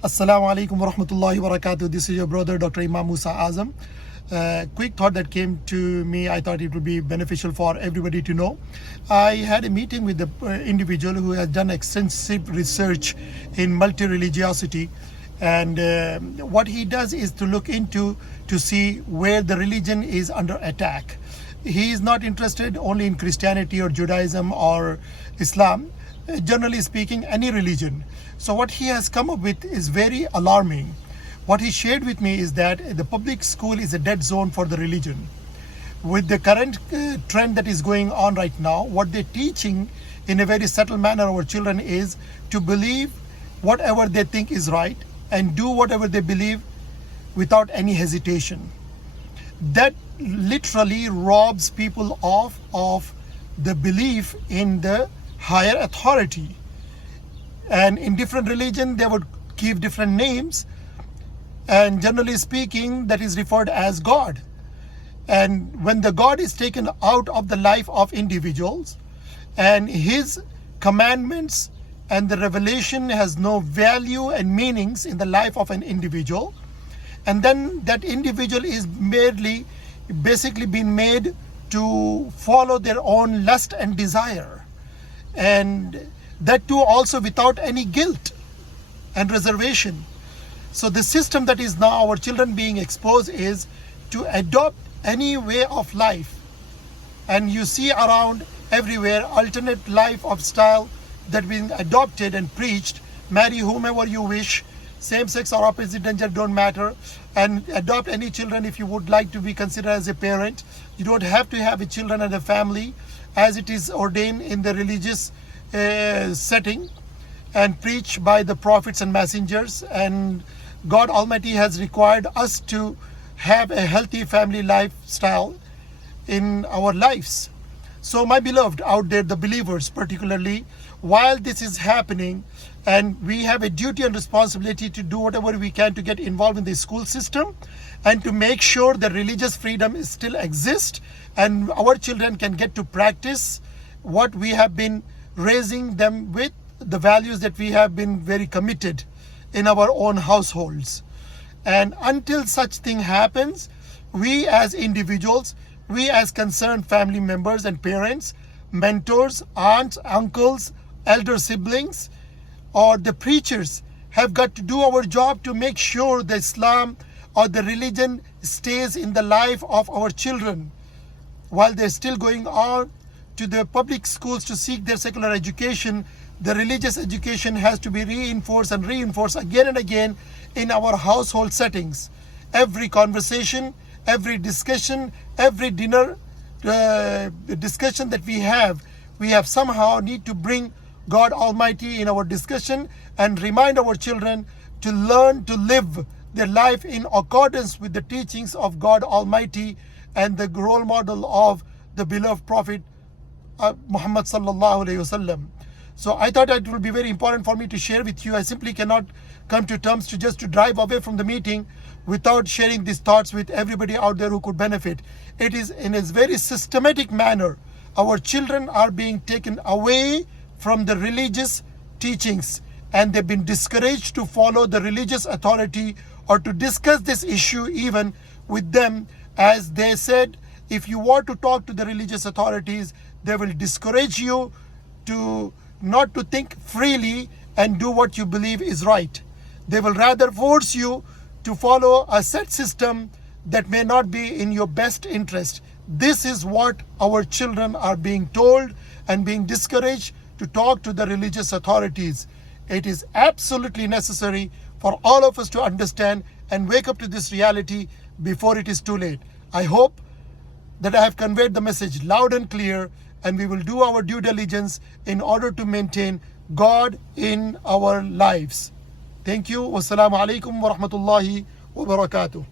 Assalamu alaikum wa rahmatullahi wa barakatuh. This is your brother, Dr. Imam Musa Azam. Quick thought that came to me, I thought it would be beneficial for everybody to know. I had a meeting with the individual who has done extensive research in multi-religiosity, and what he does is to look into to see where the religion is under attack. He is not interested only in Christianity or Judaism or Islam, generally speaking, any religion. So what he has come up with is very alarming. What he shared with me is that the public school is a dead zone for the religion. With the current trend that is going on right now, what they're teaching in a very subtle manner our children is to believe whatever they think is right and do whatever they believe without any hesitation. That literally robs people of the belief in the higher authority. And in different religion, they would give different names. And generally speaking, that is referred as God. And when the God is taken out of the life of individuals, and his commandments and the revelation has no value and meanings in the life of an individual, and then that individual is basically being made to follow their own lust and desire. And that too also without any guilt and reservation. So the system that is now our children being exposed is to adopt any way of life. And you see around everywhere alternate life of style that being adopted and preached. Marry whomever you wish, same sex or opposite gender don't matter, and adopt any children if you would like to be considered as a parent. You don't have to have a children and a family as it is ordained in the religious setting and preached by the prophets and messengers. And God Almighty has required us to have a healthy family lifestyle in our lives. So my beloved out there, the believers particularly, while this is happening, and we have a duty and responsibility to do whatever we can to get involved in the school system and to make sure that religious freedom is still exists and our children can get to practice what we have been raising them with, the values that we have been very committed in our own households. And until such thing happens, we as individuals, we as concerned family members and parents, mentors, aunts, uncles, elder siblings, or the preachers have got to do our job to make sure the Islam or the religion stays in the life of our children while they're still going on to the public schools to seek their secular education. The religious education has to be reinforced and reinforced again and again in our household settings. Every conversation, every discussion, every dinner discussion that we have somehow need to bring God Almighty in our discussion and remind our children to learn to live their life in accordance with the teachings of God Almighty and the role model of the beloved Prophet Muhammad sallallahu alayhi wasallam. So I thought it would be very important for me to share with you. I simply cannot come to terms to drive away from the meeting without sharing these thoughts with everybody out there who could benefit. It is in a very systematic manner. Our children are being taken away from the religious teachings and they've been discouraged to follow the religious authority or to discuss this issue even with them. As they said, if you want to talk to the religious authorities, they will discourage you to not to think freely and do what you believe is right. They will rather force you to follow a set system that may not be in your best interest. This is what our children are being told and being discouraged to talk to the religious authorities. It is absolutely necessary for all of us to understand and wake up to this reality before it is too late. I hope that I have conveyed the message loud and clear, and we will do our due diligence in order to maintain God in our lives. Thank you. Wassalamu alaikum wa rahmatullahi wa barakatuh.